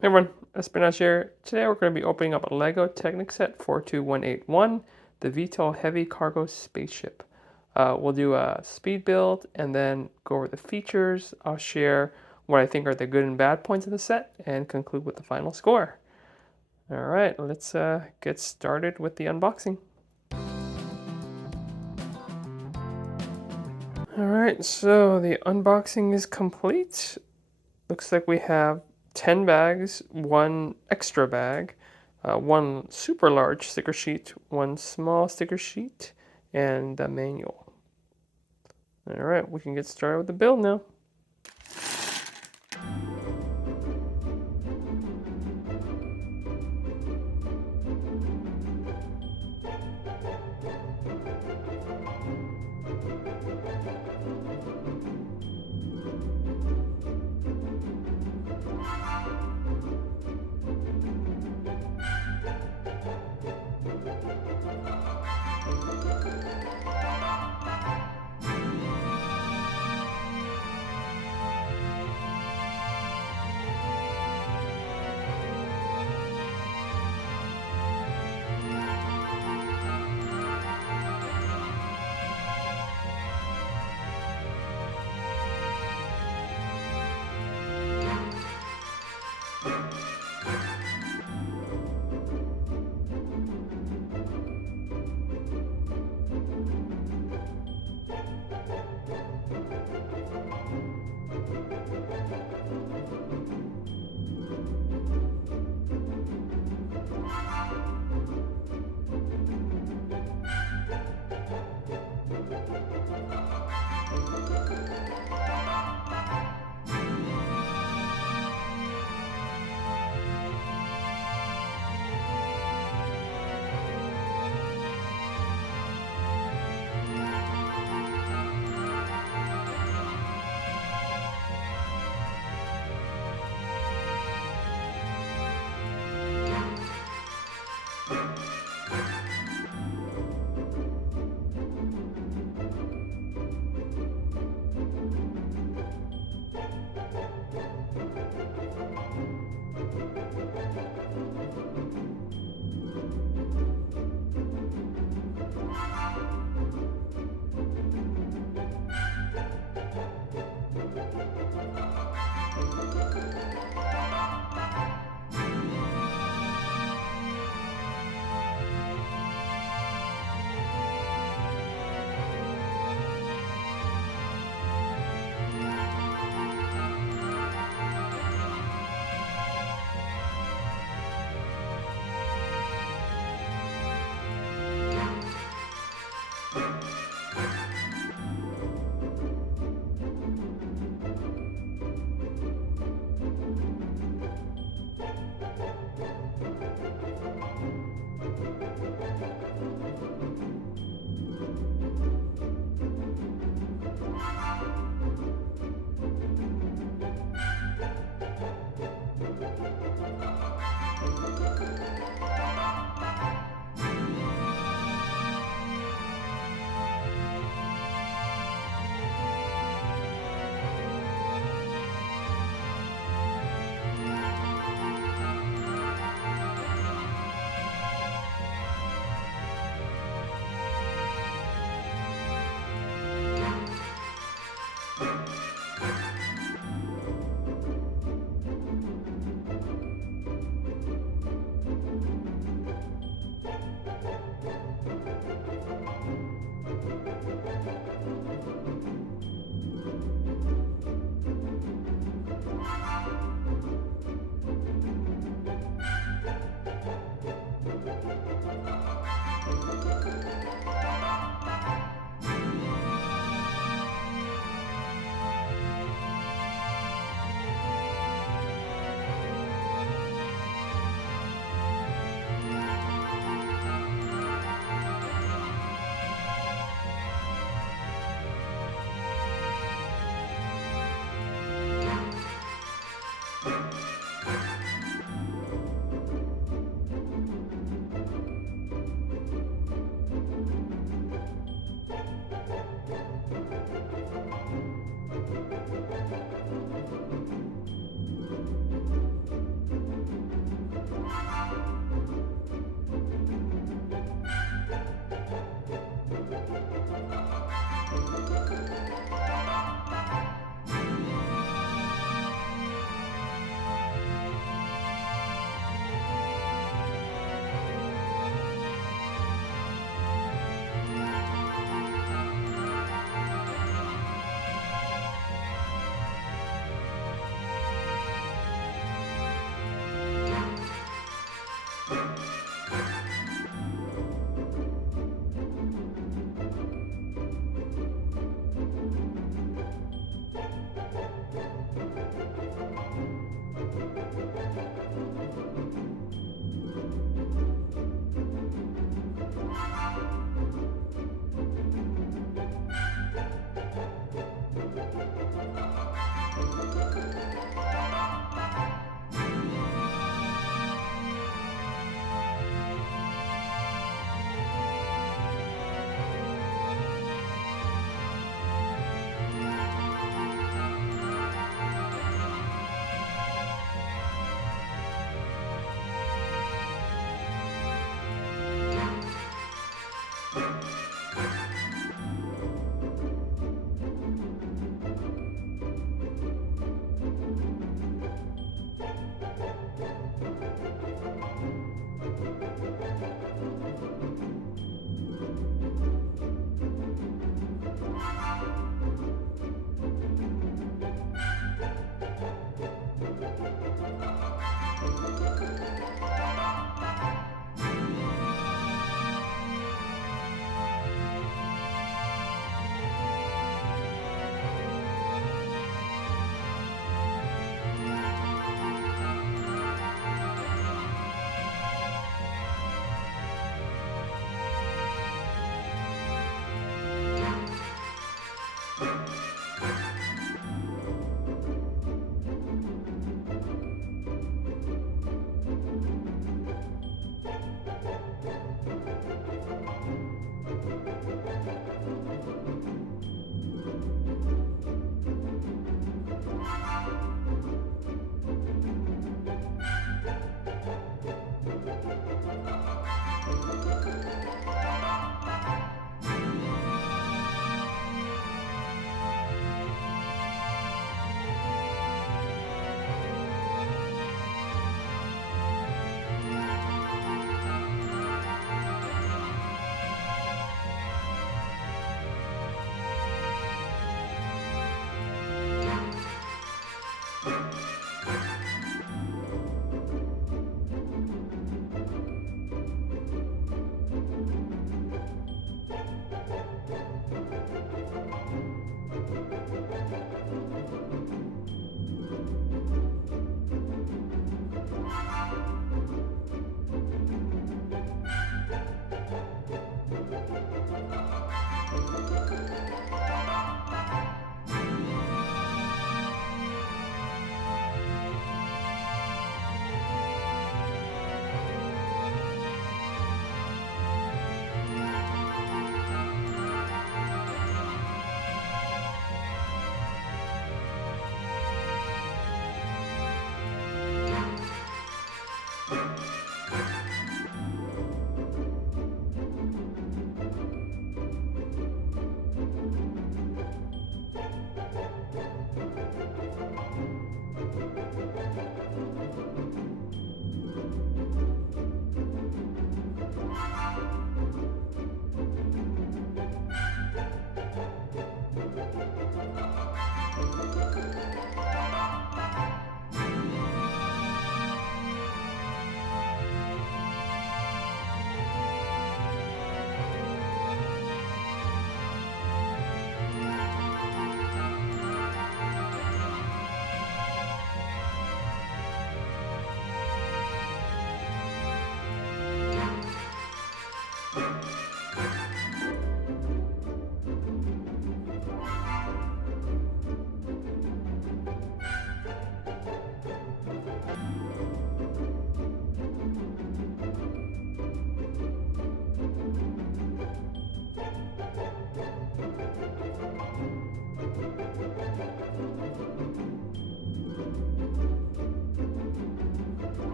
Hey everyone, Espionage here. Today we're going to be opening up a LEGO Technic set 42181, the VTOL Heavy Cargo Spaceship. We'll do a speed build and then go over the features. I'll share what I think are the good and bad points of the set and conclude with the final score. Alright, let's get started with the unboxing. Alright, so the unboxing is complete. Looks like we have 10 bags, one extra bag, one super large sticker sheet, one small sticker sheet, and the manual. Alright, we can get started with the build now.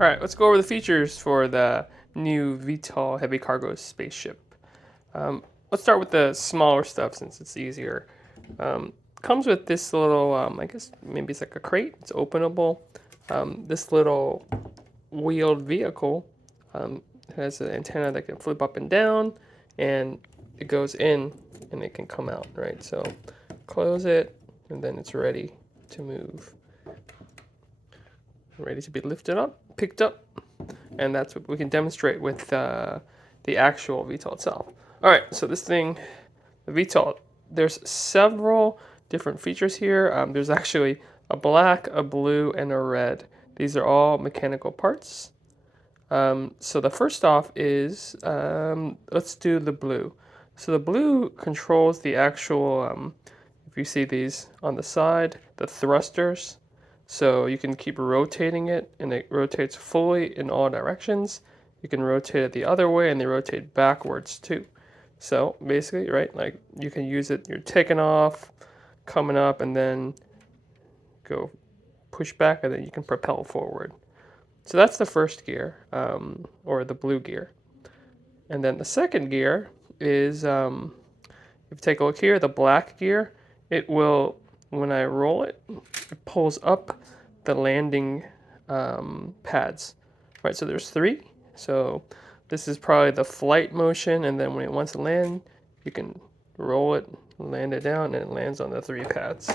All right, let's go over the features for the new VTOL heavy cargo spaceship. Let's start with the smaller stuff since it's easier. Comes with this little, I guess maybe it's like a crate. It's openable. This little wheeled vehicle has an antenna that can flip up and down, and it goes in and it can come out, right? So close it, and then it's ready to move. Ready to be lifted up, picked up, and that's what we can demonstrate with the actual VTOL itself. All right, so this thing, the VTOL, there's several different features here. There's actually a black, a blue, and a red. These are all mechanical parts. So the first off is, let's do the blue. So the blue controls the actual, if you see these on the side, the thrusters. So you can keep rotating it, and it rotates fully in all directions. You can rotate it the other way, and they rotate backwards too. So basically, right, like you can use it, you're taking off, coming up, and then go push back, and then you can propel forward. So that's the first gear, or the blue gear. And then the second gear is, if you take a look here, the black gear, it will, when I roll it, it pulls up the landing pads. Right, so there's 3. So this is probably the flight motion, and then when it wants to land, you can roll it, land it down, and it lands on the 3 pads.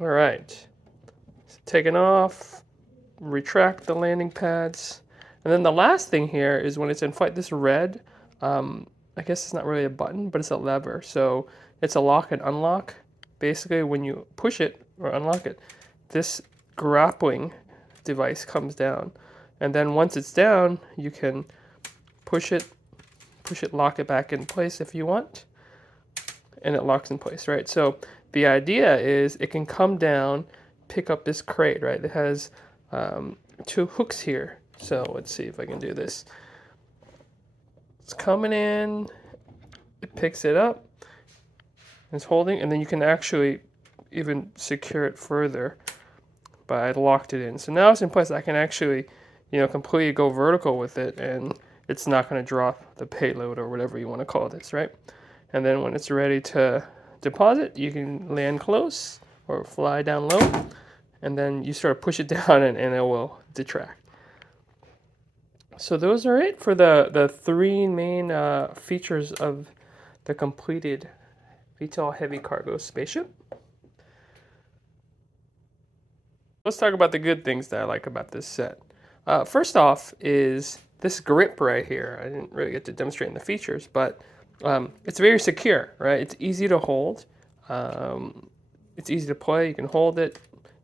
All right, so taking off, retract the landing pads. And then the last thing here is when it's in flight, this red, I guess it's not really a button, but it's a lever. So it's a lock and unlock. Basically, when you push it or unlock it, this grappling device comes down. And then once it's down, you can push it, lock it back in place if you want, and it locks in place, right? So the idea is it can come down, pick up this crate, right? It has 2 hooks here. So let's see if I can do this. It's coming in, it picks it up, it's holding, and then you can actually even secure it further by I locked it in. So now it's in place. I can actually, completely go vertical with it, and it's not going to drop the payload or whatever you want to call this, right? And then when it's ready to deposit, you can land close or fly down low, and then you sort of push it down, and it will detract. So those are it for the 3 main features of the completed VTOL heavy cargo spaceship. Let's talk about the good things that I like about this set. First off is this grip right here. I didn't really get to demonstrate in the features, but it's very secure, right? It's easy to hold. It's easy to play. You can hold it.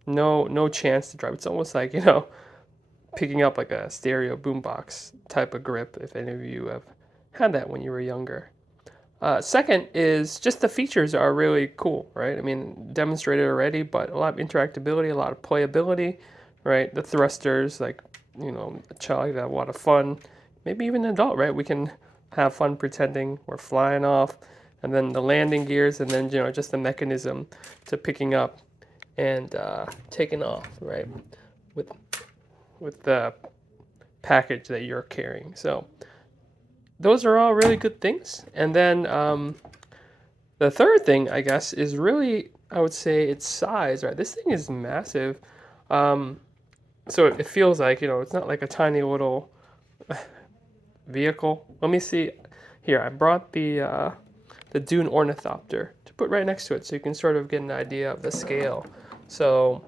No chance to drop. It's almost like, picking up like a stereo boombox type of grip, if any of you have had that when you were younger. Second is just the features are really cool, right? I mean, demonstrated already, but a lot of interactability, a lot of playability, right? The thrusters, like, a child can have a lot of fun, maybe even an adult, right? We can have fun pretending we're flying off, and then the landing gears, and then, just the mechanism to picking up and taking off, right? With the package that you're carrying. So those are all really good things. And then the third thing, I guess, is really, I would say, its size, right? This thing is massive. So it feels like, it's not like a tiny little vehicle. Let me see. Here, I brought the Dune Ornithopter to put right next to it so you can sort of get an idea of the scale. So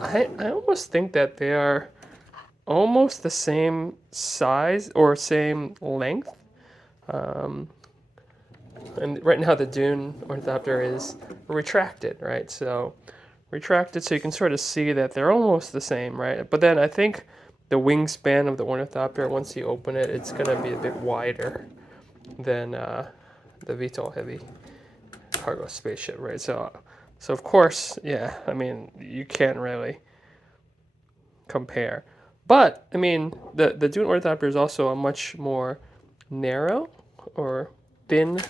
I almost think that they are almost the same size or same length. And right now the Dune Ornithopter is retracted, right? So retracted so you can sort of see that they're almost the same, right? But then I think the wingspan of the Ornithopter, once you open it, it's going to be a bit wider than the VTOL heavy cargo spaceship, right? So of course, yeah, I mean, you can't really compare. But, I mean, the Dune Ornithopter is also a much more narrow or thin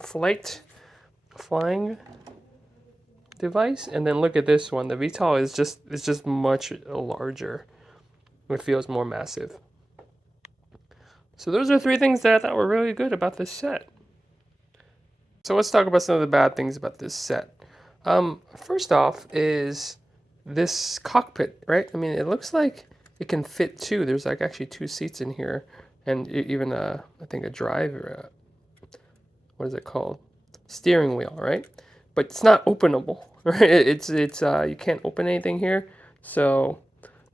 flying device. And then look at this one. The VTOL is just much larger. It feels more massive. So those are 3 things that I thought were really good about this set. So let's talk about some of the bad things about this set. First off is this cockpit, right? I mean, it looks like it can fit 2. There's like actually 2 seats in here, and even I think a driver. What is it called? Steering wheel, right? But it's not openable, right? It's you can't open anything here. So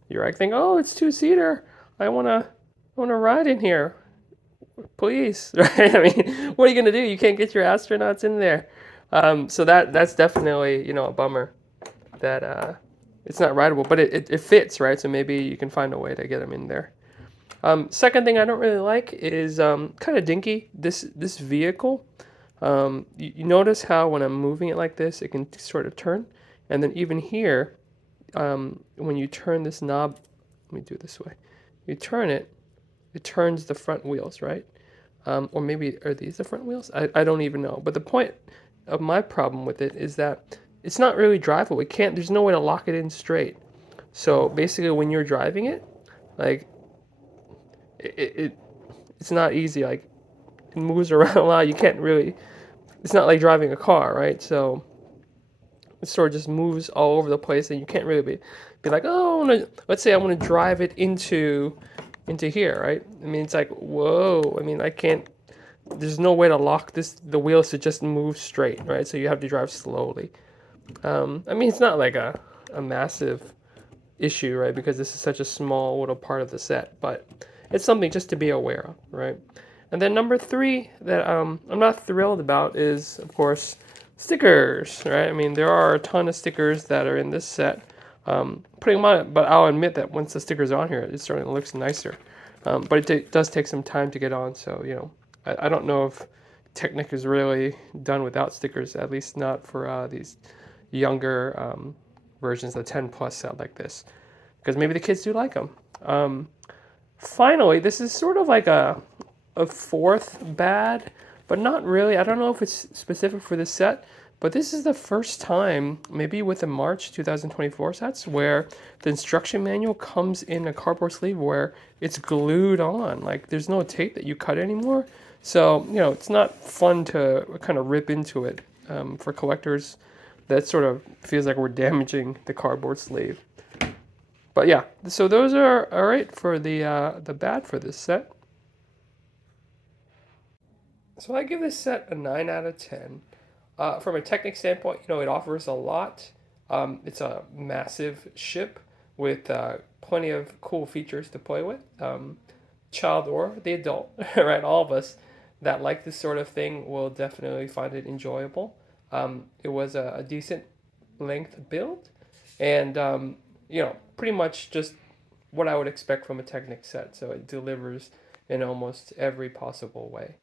you're like thinking, oh, it's 2-seater. I wanna ride in here, please, right? I mean, what are you gonna do? You can't get your astronauts in there. So that's definitely a bummer that it's not rideable, but it fits, right? So maybe you can find a way to get them in there. Second thing I don't really like is kind of dinky. This vehicle. You notice how when I'm moving it like this, it can sort of turn, and then even here, when you turn this knob, let me do it this way. You turn it, it turns the front wheels, right? Or maybe are these the front wheels? I don't even know. But the point of my problem with it is that it's not really drivable. There's no way to lock it in straight. So basically, when you're driving it, like it's not easy. Like it moves around a lot. You can't really. It's not like driving a car, right? So it sort of just moves all over the place, and you can't really be like, oh, let's say I want to drive it into here, right? I mean, it's like, whoa. I mean, I can't. There's no way to lock the wheels to just move straight, right? So you have to drive slowly. I mean, it's not like a massive issue, right? Because this is such a small little part of the set, but it's something just to be aware of, right? And then number 3 that I'm not thrilled about is, of course, stickers, right? I mean, there are a ton of stickers that are in this set. Putting them on it, but I'll admit that once the stickers are on here, it certainly looks nicer. But it does take some time to get on, so, I don't know if Technic is really done without stickers, at least not for these younger versions, the 10 plus set like this, because maybe the kids do like them. Finally, this is sort of like a 4th bad, but not really. I don't know if it's specific for this set, but this is the first time, maybe with the March 2024 sets, where the instruction manual comes in a cardboard sleeve where it's glued on. Like there's no tape that you cut anymore. So, it's not fun to kind of rip into it. For collectors, that sort of feels like we're damaging the cardboard sleeve. But yeah, so those are all right for the bad for this set. So I give this set a 9 out of 10. From a Technic standpoint, it offers a lot. It's a massive ship with plenty of cool features to play with. Child or the adult, right? All of us that like this sort of thing will definitely find it enjoyable. It was a decent length build, and pretty much just what I would expect from a Technic set. So it delivers in almost every possible way.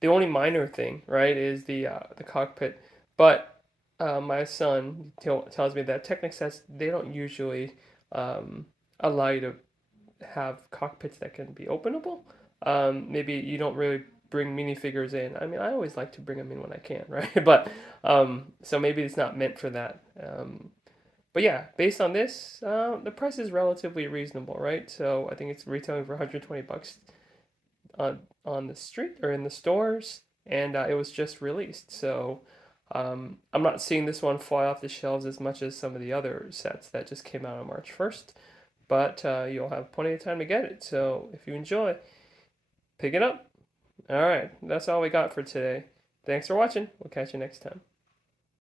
The only minor thing, right, is the cockpit. But my son tells me that Technic sets, they don't usually allow you to have cockpits that can be openable. Maybe you don't really bring minifigures in. I mean, I always like to bring them in when I can, right? But so maybe it's not meant for that. But yeah, based on this, the price is relatively reasonable, right? So I think it's retailing for 120 bucks on the street or in the stores, and it was just released. So I'm not seeing this one fly off the shelves as much as some of the other sets that just came out on March 1st. But you'll have plenty of time to get it. So if you enjoy, pick it up. All right, that's all we got for today. Thanks for watching. We'll catch you next time.